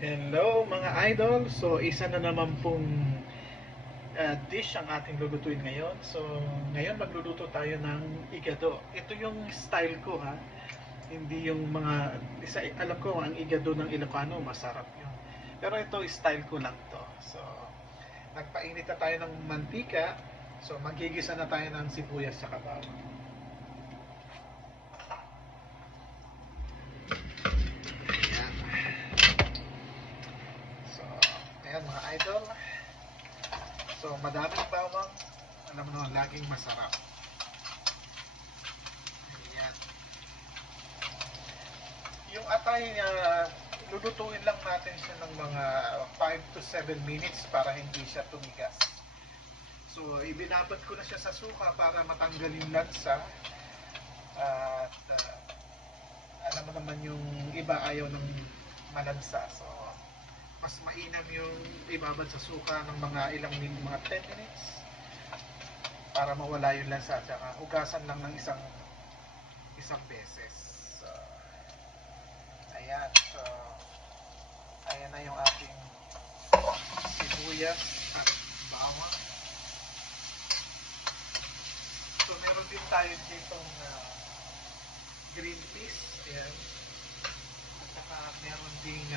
Hello mga idol! So isa na naman pong dish ang ating lulutuin ngayon. So ngayon magluluto tayo ng igado. Ito yung style ko ha. Hindi yung mga alam ko ang igado ng Ilocano masarap yun. Pero ito style ko lang to. So nagpainit na tayo ng mantika. So magigisa na tayo ng sibuyas sa bawang. So ayan mga idol. So, madaming bawang, alam mo naman, laging masarap. Ayan. Yung atay, lulutuin lang natin siya ng mga 5 to 7 minutes para hindi siya tumigas. So, ibinabad ko na siya sa suka para matanggal yung lansa. At alam mo naman yung iba ayaw ng malansa. So, mas mainam yung ibabad sa suka ng mga mga 10 minutes para mawala yung lansa at saka hugasan lang ng isang beses. So, ayan. So, ayan na yung ating sibuyas at bawang. So, meron din tayo ditong green peas. Ayan. At saka meron ding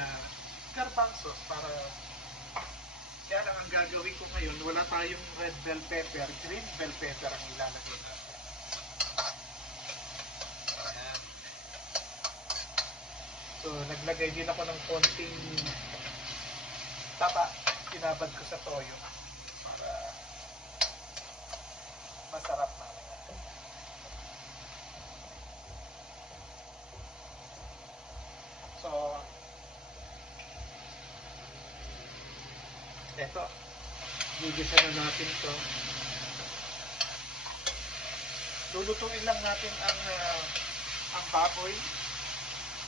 garbanzos para kaya lang ang gagawin ko ngayon, wala tayong red bell pepper, green bell pepper ang ilalagay natin. Ayan. So, naglagay din ako ng konting taba, pinabad ko sa toyo para masarap na. So, eto, gigisa na natin to. Lulutuin lang natin ang baboy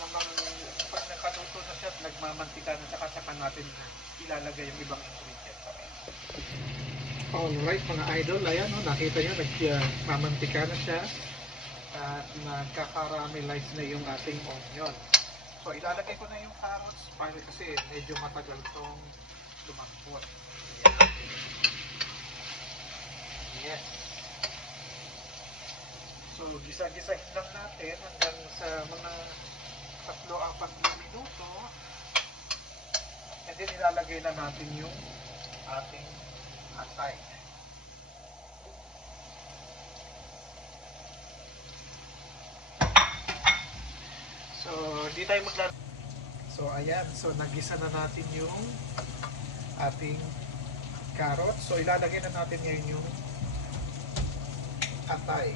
ng mga pag nakaluto na siya at nagmamantika na saka natin ilalagay yung ibang ingredients. Okay. Alright mga idol, ayan o, nakita nyo nagmamantika na siya at nagkakaramelize na yung ating onion. So ilalagay ko na yung carrots para kasi medyo matagal tong lumambot. Yes. So gisa-gisahin lang natin hanggang sa mga 3-4 minuto. And then ilalagay na natin yung ating atay. So, di tayo maglalagay. So, ayan. So, nagisa na natin yung ating carrot. So, ilalagay na natin ngayon yung atay.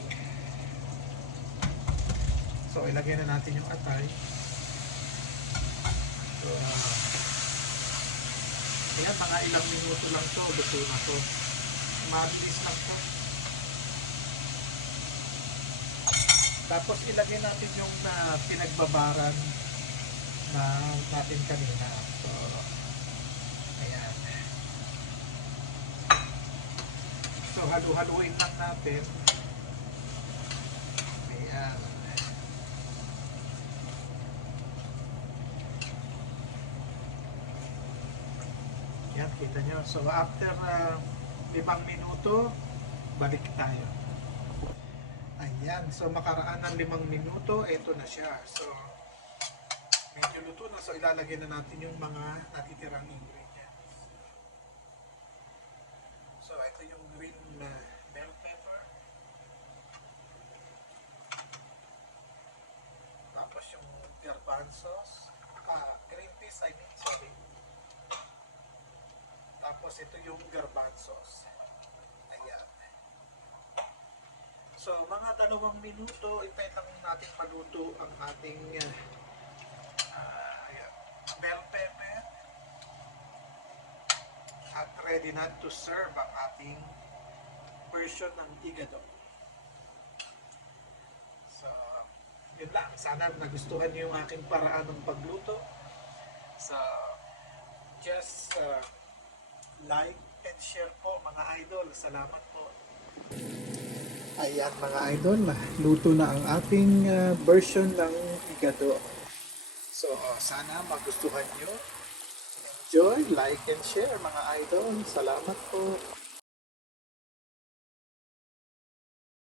So, ilagay na natin yung atay. So, ayan, mga ilang minuto lang to. Luto na to. Mabilis lang to. Tapos, ilagay natin yung pinagbabaran na natin kanina. So, ayan. So, halu-haluin lang natin. Ayan. Yan, kita nyo. So, after 5 minuto, balik tayo. Ayan. So, makaraan ng 5 minuto, ito na siya. So, medyo luto na. So, ilalagay na natin yung mga natitirang ingredients. So, ito yung green bell pepper. Tapos yung garbanzos. Green peas, I mean, sorry. Tapos ito yung garbanzos. Ayan. So, mga 2 minuto, ipay lang natin maluto ang ating bell pepper. At ready na to serve ang ating version ng igado. So, yun lang. Sana nagustuhan niyo yung aking paraan ng pagluto. So, just like and share po mga idol. Salamat po. Ayan mga idol, luto na ang ating version ng igado. So sana magustuhan nyo nag-enjoy, like and share mga idol. Salamat po.